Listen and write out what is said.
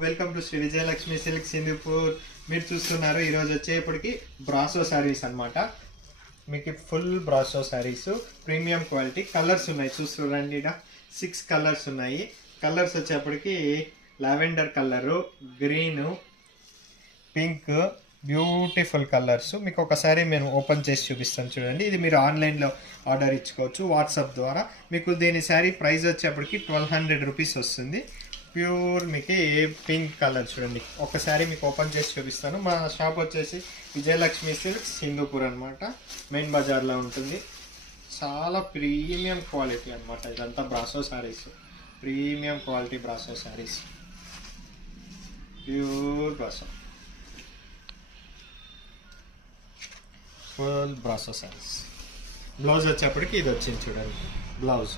Welcome to Shri Vijayalakshmi silk Sindhupur. మీరు చూస్తున్నారు ఈరోజు వచ్చేప్పటికి బ్రాసో శారీస్ అనమాట. మీకు full brasso saris premium quality. Colours ఉన్నాయి చూడండి, 6 కలర్స్ ఉన్నాయి. కలర్స్ వచ్చేప్పటికి lavender colour, green, pink, beautiful colours. మీకు ఒకసారి నేను ఓపెన్ చేసి చూపిస్తాను చూడండి. ఇది మీరు ఆన్లైన్లో ఆర్డర్ ఇచ్చుకోవచ్చు వాట్సాప్ ద్వారా. మీకు దీని శారీ ప్రైస్ వచ్చేప్పటికి 1200 రూపీస్ వస్తుంది. ప్యూర్ మీకు పింక్ కలర్ చూడండి. ఒకసారి మీకు ఓపెన్ చేసి చూపిస్తాను. మా షాప్ వచ్చేసి విజయలక్ష్మి సిల్క్ సింధుపూర్ అనమాట, మెయిన్ బజార్లో ఉంటుంది. చాలా ప్రీమియం క్వాలిటీ అనమాట. ఇదంతా brasso saris, premium quality brasso saris, pure brasso, full brasso saris. Blouse వచ్చేప్పటికి ఇది వచ్చింది చూడండి. బ్లౌజ్